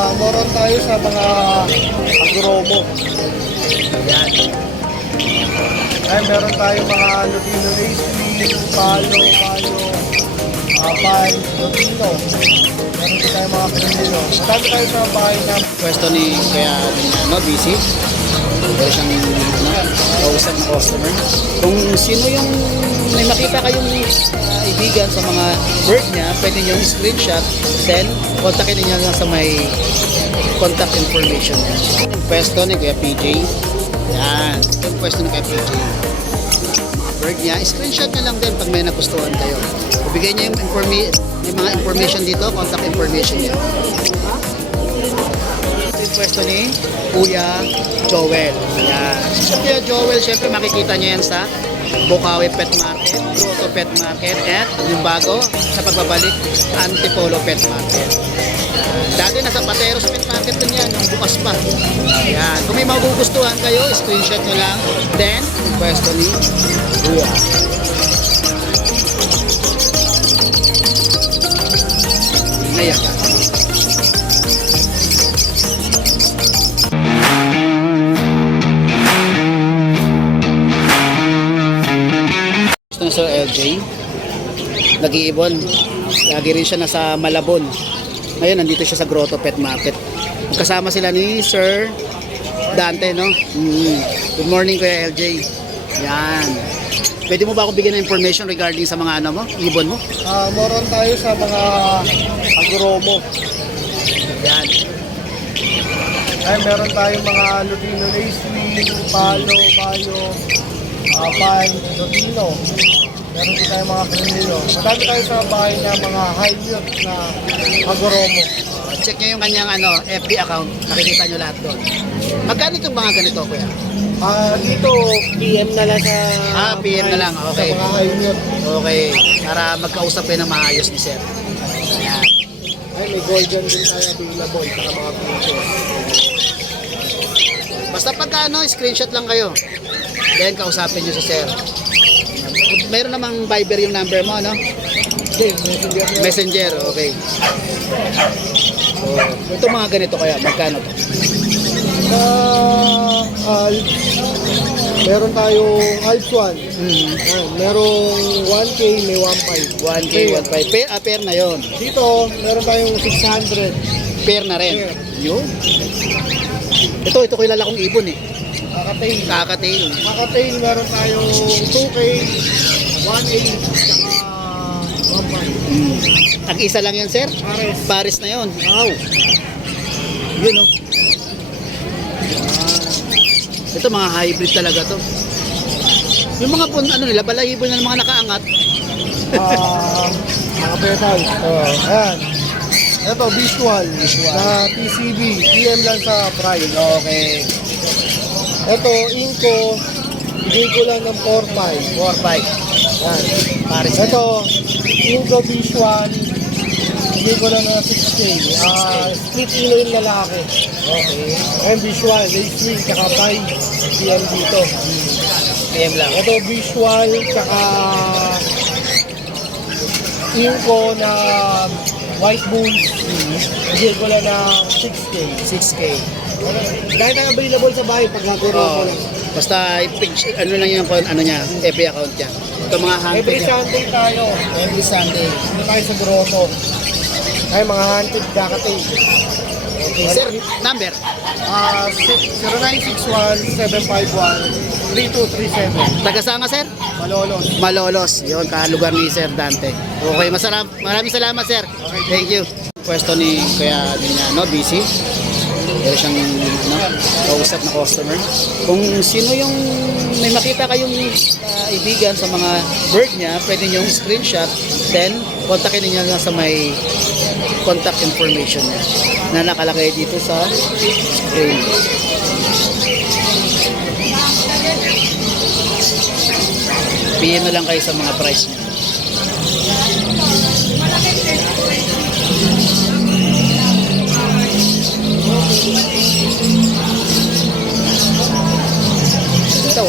Moron tayo sa mga agromo. Yan. Ay, meron tayo mga Lutino Lace, Palo, Apay, Lutino. Meron din tayo mga Pilipino. Matami tayo sa bahay na Pwesto ni Kuya busy. Pero siyang kausap na customer. Kung sino yung may makita kayong ibigan sa mga bird niya, pwede nyo screenshot, then kontakin niyo lang sa may contact information niya. Yung pwesto ni Kuya PJ. Yan. Yung pwesto ni Kuya PJ. Mga bird niya, screenshot nyo lang din pag may nagustuhan kayo. Ibigay niyo yung mga information dito, contact information niya. Yung pwesto ni Kuya Joel. Yan. Si Kuya Joel, syempre makikita niyo yan sa Bukawi Pet Market, Grotto Pet Market, at yung bago sa pagbabalik, Antipolo Pet Market. Dati nasa Pateros Pet Market din yan, yung bukas pa. Yan. Kung may magugustuhan kayo, screenshot nyo lang. Then, yung pwesto ni Kuya. Ngayon. Sir LJ nag-iibon, lagi rin siya nasa Malabon. Ngayon nandito siya sa Grotto Pet Market, kasama sila ni Sir Dante, no? Good morning Kuya LJ. Yan, pwede mo ba akong bigyan ng information regarding sa mga ano mo, ibon mo? moron tayo sa mga agromo. Yan. Ay, meron tayong mga Lutino Lace, Palo, Apay, Lutino. Meron din tayong mga Pilipino. Matami tayo sa bahay na mga high-yield na agromo. Check nyo yung kanyang FB account, nakikita nyo lahat doon. Magkano itong mga ganito Kuya? Dito, PM na lang sa PM na lang, okay. Sa mga high-yield. Okay, para magkausap kayo ng maayos ni Sir. Ayan. Ay, may golden din tayo available sa mga pinto. Basta pagka screenshot lang kayo. Then kausapin nyo si Sir. Meron namang Viber yung number mo, no? Okay, Messenger, okay. So, ito mga ganito kaya, magkano to? Meron tayong Alpsuan. Merong 1K, may 1.5. 1K, 1.5. Pair na yon. Dito, meron tayong 600. Pair na rin. Pair. Yun. Ito kilala kong ibon eh. Kakatail. Kakatail. Kakatail, meron tayong 2K, 1.8, saka 1.5. Tag-isa lang yan, Sir? Pares. Paris na yon. Wow. Yun, no? Ito mga hybrid talaga to. Yung mga nila, balahibo na ng mga nakaangat. Mga petal. Ayan. Ito, visual. Na TCB. PM lang sa price. Okay. Ito, Inco. Bigay ko lang ng 4.5. 4-5. Ayan. Paris. Ito, Inco visual. Bigay ko lang ng 6K. Split ilo yung lalaki. Okay. Ayan, visual. Lace wing, tsaka pie. PM dito. PM lang. Ito, visual, tsaka Inco na white bull. Bigay ko lang ng 6K. 6K. Dahil na available sa bahay pag naguro ko lang. Basta ano lang yung niya, FB account niya. Ito mga hunted Every niya. Sunday tayo. Every Sunday. Dito tayo sa Grotto. Ay, mga hunted kakatay. Okay. Sir, number? 0961-751-3237. Taga saan ka, Sir? Malolos. Malolos. Yun, kalugar ni Sir Dante. Okay, maraming salamat, Sir. Thank you. Pwesto ni Kuya busy. Pero siyang kausap na customer. Kung sino yung may makita kayong ibigan sa mga bird niya, pwede nyo screenshot, then kontakin niyo lang sa may contact information niya na nakalagay dito sa screen. PM na lang kayo sa mga price niya. Ito.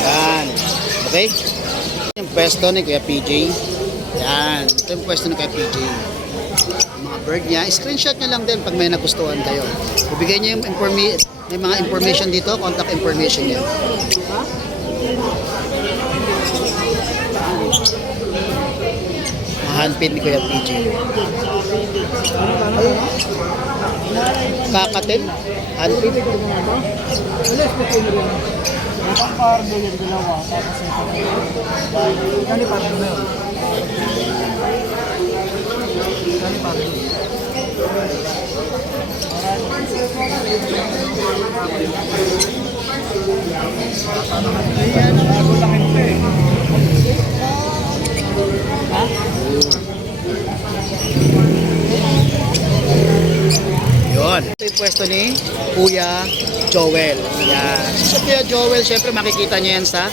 Yan. Okay? Yung pwesto ni Kuya PJ. Yan. Ito yung pwesto ni Kuya PJ. Yung mga bird niya, screenshot nyo lang din pag may nagustuhan kayo. Ibigay niyo yung may mga information dito, contact information niya. Mga handpid ni Kuya PJ. Kakatil? Handpid? Itong pardo yung dalawa, tapos ito. Kani pardo na yun. Kani pardo. Ayan, bago lang ito eh. Ha? Yun. Ito yung pwesto ni Kuya Joel. Yan. So, Kuya Joel, syempre makikita niyo yan sa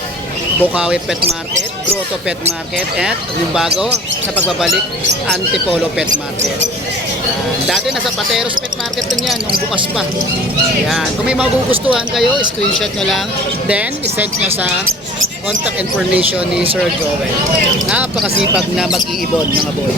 Bukawi Pet Market, Grotto Pet Market, at yung bago sa pagbabalik, Antipolo Pet Market. Yan. Dati nasa Pateros Pet Market din yan, yung bukas pa. Yan. Kung may magugustuhan kayo, screenshot nyo lang. Then, isend nyo sa contact information ni Sir Joel. Napakasipag na mag-iibon, mga boy.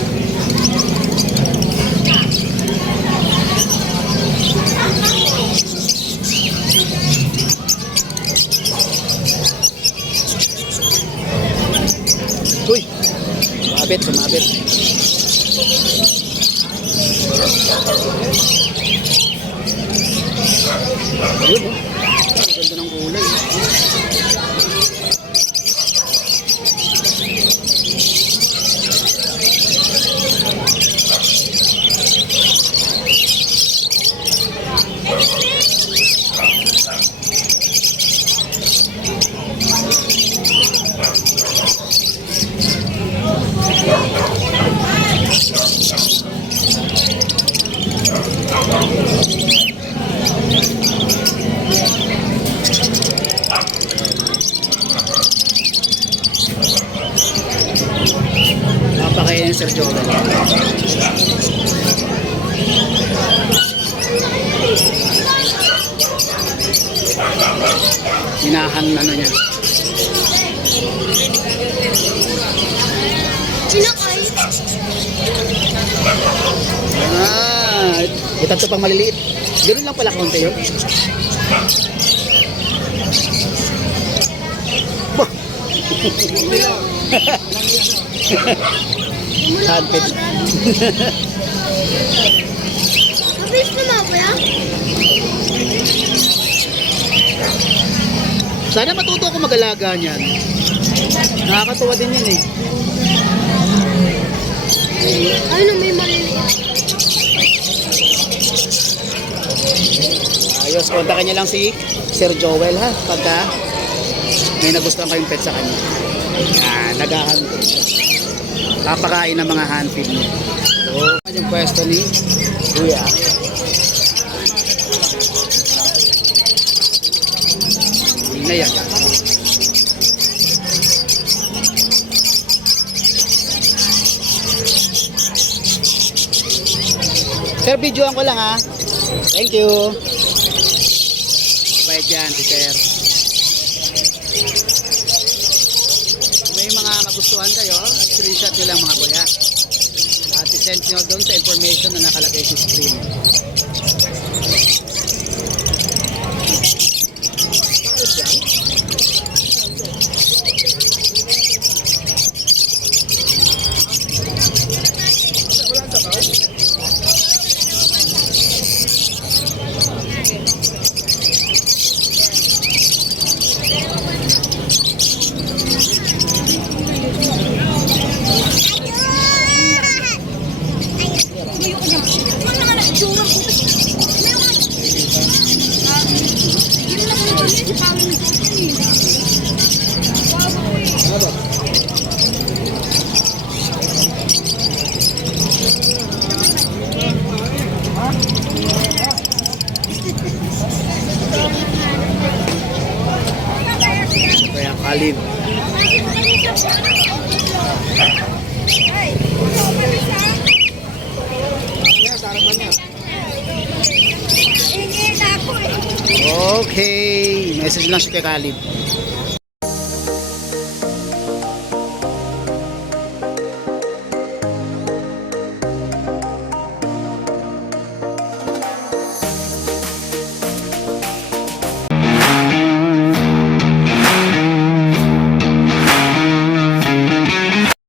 Uy, sumabit. Ayun, oh. Ang ganda ng kulay. Napakain ni Sir Joel. Hinahan ano niya. Sinakay. Ito ito pang maliliit. Ganun lang pala konti yun. Bah! Handpid. Mabilis naman po yan. Sana matuto ako mag-alaga niyan. Nakakatuwa din yan eh. Ano may maliliit? Ayos, kontakin niya lang si Sir Joel ha. Pagka may nagustuhan kayong pet sa kanya. Yan, nag-handpid siya. Papakain ng mga handpid niya. So, yung pwesto ni Kuya. Hindi na yan. Sir, videoan ko lang ha. Thank you. Bait yan, si Sir. Kung may mga magustuhan kayo, screenshot nyo lang mga boya. At i-send nyo doon sa information na nakalagay sa screen. Ayoko niya. Ano nga na itsura ko? Okay, message lang si Kuya Kalib.